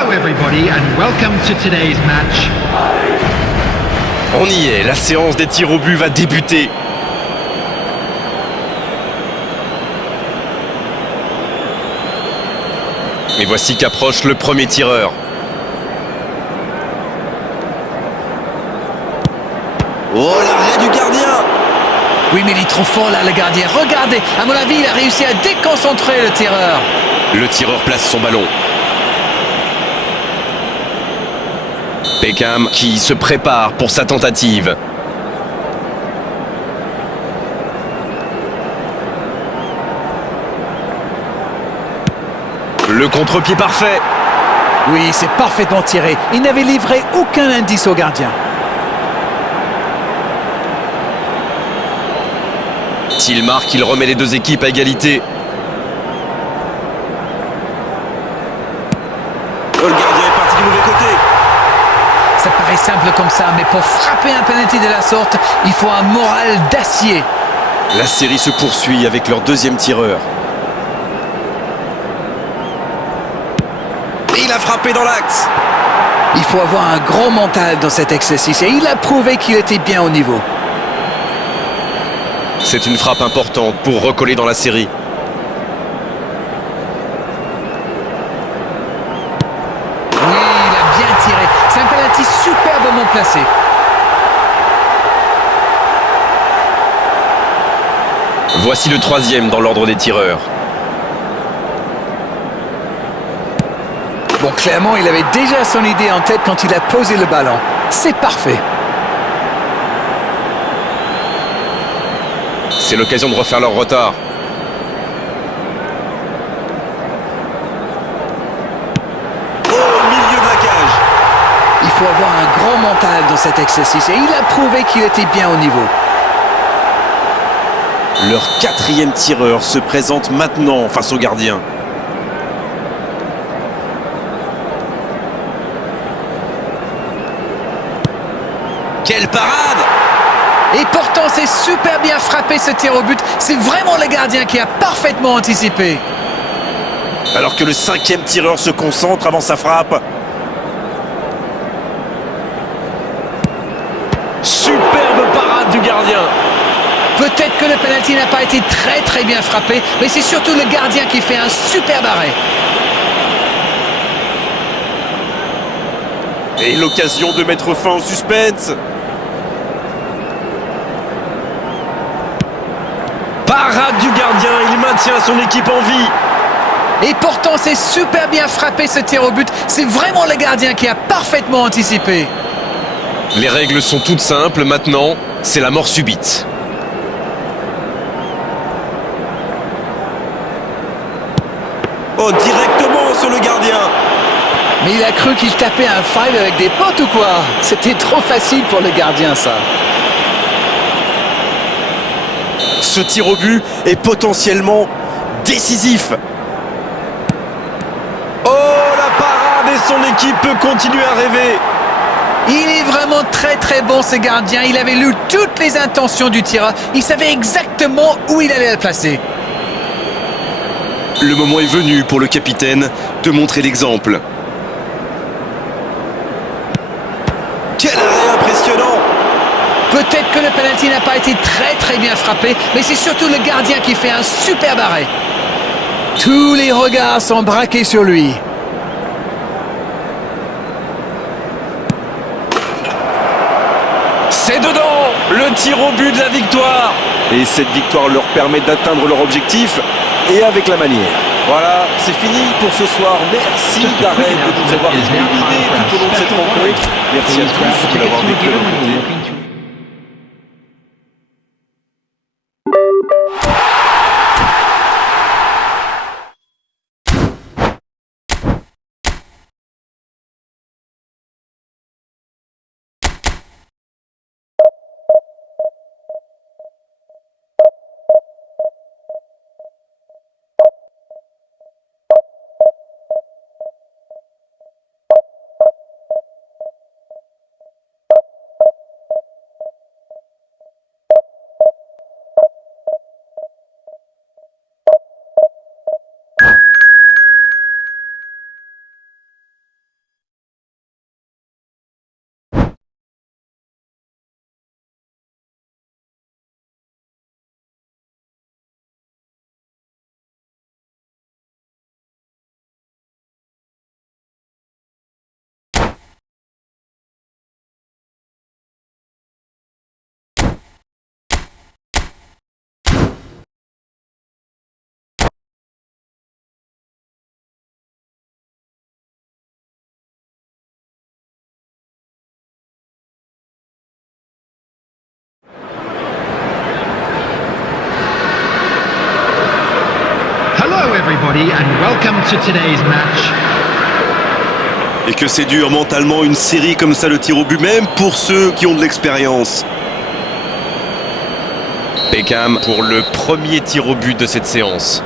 Hello everybody and welcome to today's match. On y est, la séance des tirs au but va débuter. Et voici qu'approche le premier tireur. Oh, l'arrêt du gardien! Oui, mais il est trop fort là, le gardien. Regardez, à mon avis, il a réussi à déconcentrer le tireur. Le tireur place son ballon. Beckham qui se prépare pour sa tentative. Le contre-pied parfait. Oui, c'est parfaitement tiré. Il n'avait livré aucun indice au gardien. S'il marque, il remet les deux équipes à égalité. Oh, le gardien est parti du mauvais côté. Ça paraît simple comme ça, mais pour frapper un penalty de la sorte, il faut un moral d'acier. La série se poursuit avec leur deuxième tireur. Il a frappé dans l'axe. Il faut avoir un gros mental dans cet exercice et il a prouvé qu'il était bien au niveau. C'est une frappe importante pour recoller dans la série. Oui, il a bien tiré. C'est un penalty superbement placé. Voici le troisième dans l'ordre des tireurs. Bon, clairement, il avait déjà son idée en tête quand il a posé le ballon. C'est parfait. C'est l'occasion de refaire leur retard. Au milieu de la cage. Il faut avoir un grand mental dans cet exercice et il a prouvé qu'il était bien au niveau. Leur quatrième tireur se présente maintenant face au gardien. Quelle parade! Et pourtant, c'est super bien frappé ce tir au but. C'est vraiment le gardien qui a parfaitement anticipé. Alors que le cinquième tireur se concentre avant sa frappe. Superbe parade du gardien. Peut-être que le penalty n'a pas été très bien frappé, mais c'est surtout le gardien qui fait un superbe arrêt. Et l'occasion de mettre fin au suspense. Parade du gardien, il maintient son équipe en vie. Et pourtant, c'est super bien frappé ce tir au but. C'est vraiment le gardien qui a parfaitement anticipé. Les règles sont toutes simples maintenant, c'est la mort subite. Oh, directement sur le gardien. Mais il a cru qu'il tapait un five avec des potes ou quoi? C'était trop facile pour le gardien, ça. Ce tir au but est potentiellement décisif. Oh, la parade et son équipe peut continuer à rêver. Il est vraiment très bon ce gardien. Il avait lu toutes les intentions du tireur. Il savait exactement où il allait le placer. Le moment est venu pour le capitaine de montrer l'exemple. Quel arrêt impressionnant! Peut-être que le penalty n'a pas été très bien frappé, mais c'est surtout le gardien qui fait un superbe arrêt. Tous les regards sont braqués sur lui. C'est dedans! Le tir au but de la victoire! Et cette victoire leur permet d'atteindre leur objectif, et avec la manière. Voilà, c'est fini pour ce soir. Merci d'Arrêt de nous avoir illuminés tout au long de cette rencontre. Merci à tous de l'avoir vécu à nos côtés. everybody, and welcome to today's match. Et que c'est dur mentalement une série comme ça, le tir au but, même pour ceux qui ont de l'expérience. Beckham pour le premier tir au but de cette séance.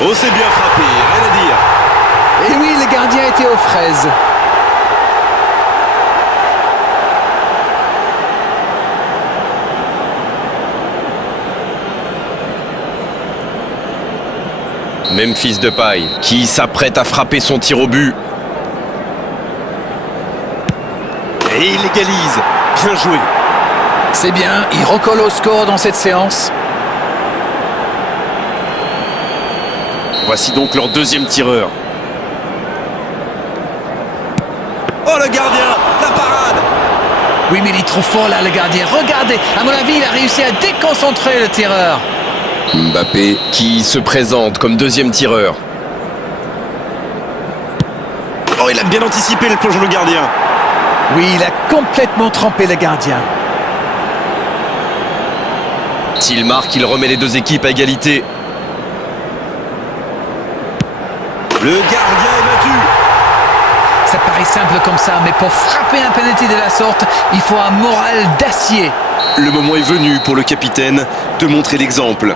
Oh, c'est bien frappé, rien à dire. Et oui, le gardien était aux fraises. Memphis Depay qui s'apprête à frapper son tir au but. Et il égalise. Bien joué. C'est bien, il recolle au score dans cette séance. Voici donc leur deuxième tireur. Oh, le gardien, la parade. Oui, mais il est trop fort là, le gardien. Regardez, à mon avis, il a réussi à déconcentrer le tireur. Mbappé qui se présente comme deuxième tireur. Oh, il a bien anticipé le plongeon, le gardien. Oui, il a complètement trempé le gardien. S'il marque, il remet les deux équipes à égalité. Le gardien est battu. Ça paraît simple comme ça, mais pour frapper un penalty de la sorte, il faut un moral d'acier. Le moment est venu pour le capitaine de montrer l'exemple.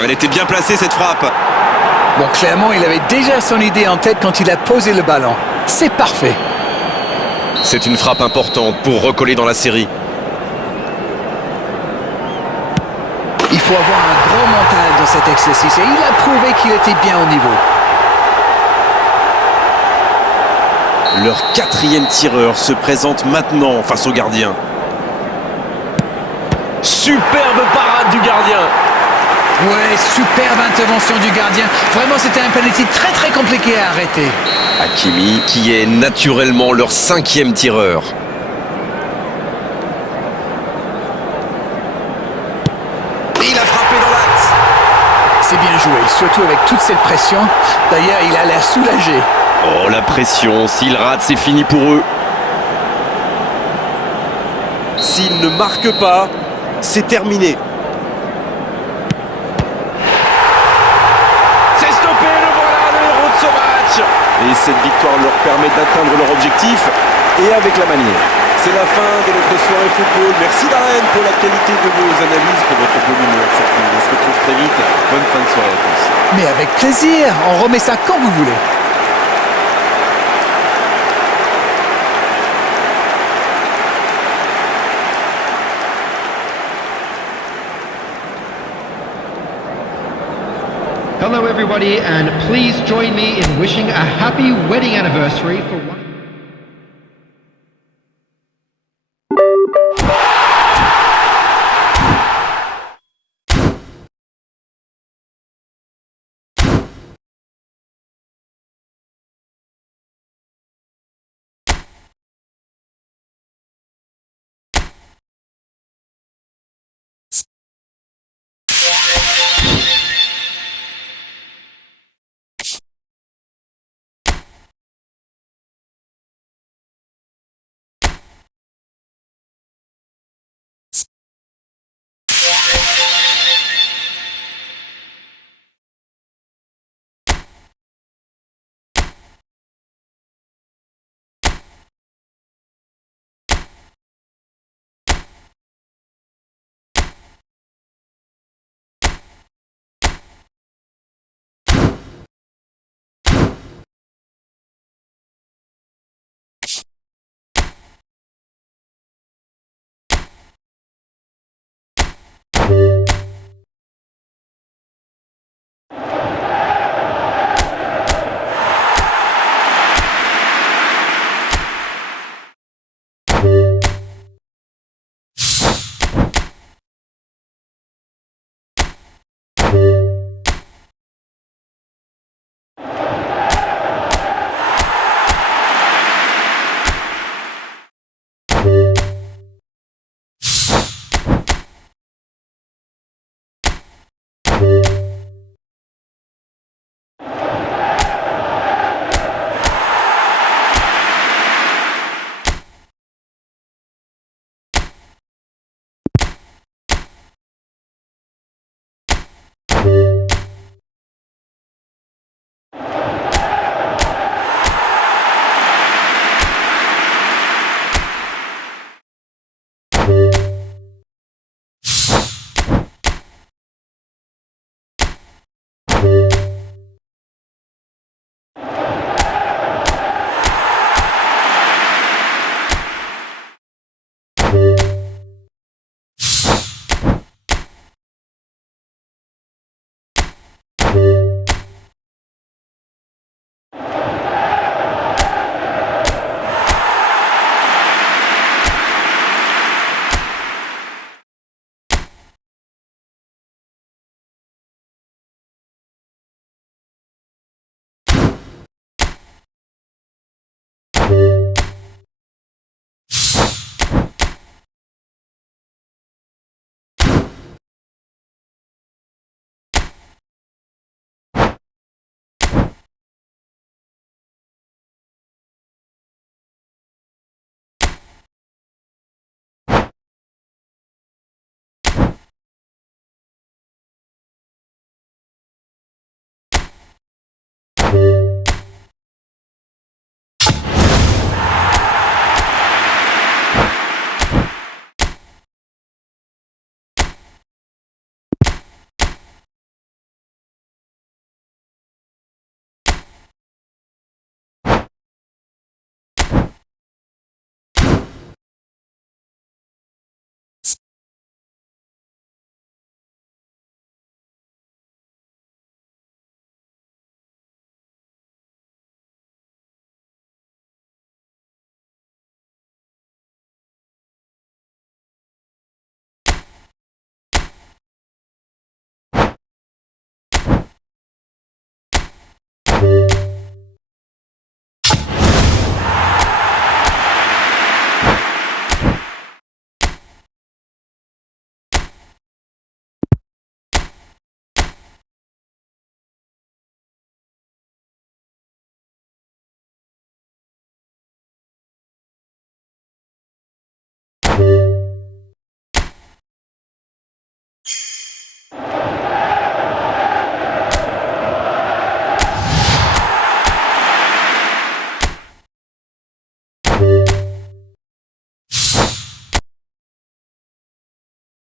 Elle était bien placée cette frappe. Bon, clairement, il avait déjà son idée en tête quand il a posé le ballon. C'est parfait. C'est une frappe importante pour recoller dans la série. Il faut avoir un gros mental dans cet exercice et il a prouvé qu'il était bien au niveau. Leur quatrième tireur se présente maintenant face au gardien. Superbe parade du gardien. Ouais, superbe intervention du gardien. Vraiment, c'était un penalty très très compliqué à arrêter. Hakimi qui est naturellement leur cinquième tireur. Et il a frappé dans l'axe. C'est bien joué, surtout avec toute cette pression. D'ailleurs, il a l'air soulagé. Oh, la pression. S'ils ratent, c'est fini pour eux. S'il ne marque pas, c'est terminé. C'est stoppé, le voilà, le héros de ce match. Et cette victoire leur permet d'atteindre leur objectif et avec la manière. C'est la fin de notre soirée football. Merci Darren pour la qualité de vos analyses, pour votre bonne humeur surtout. On se retrouve très vite. Bonne fin de soirée à tous. Mais avec plaisir, on remet ça quand vous voulez. Hello everybody, and please join me in wishing a happy wedding anniversary for one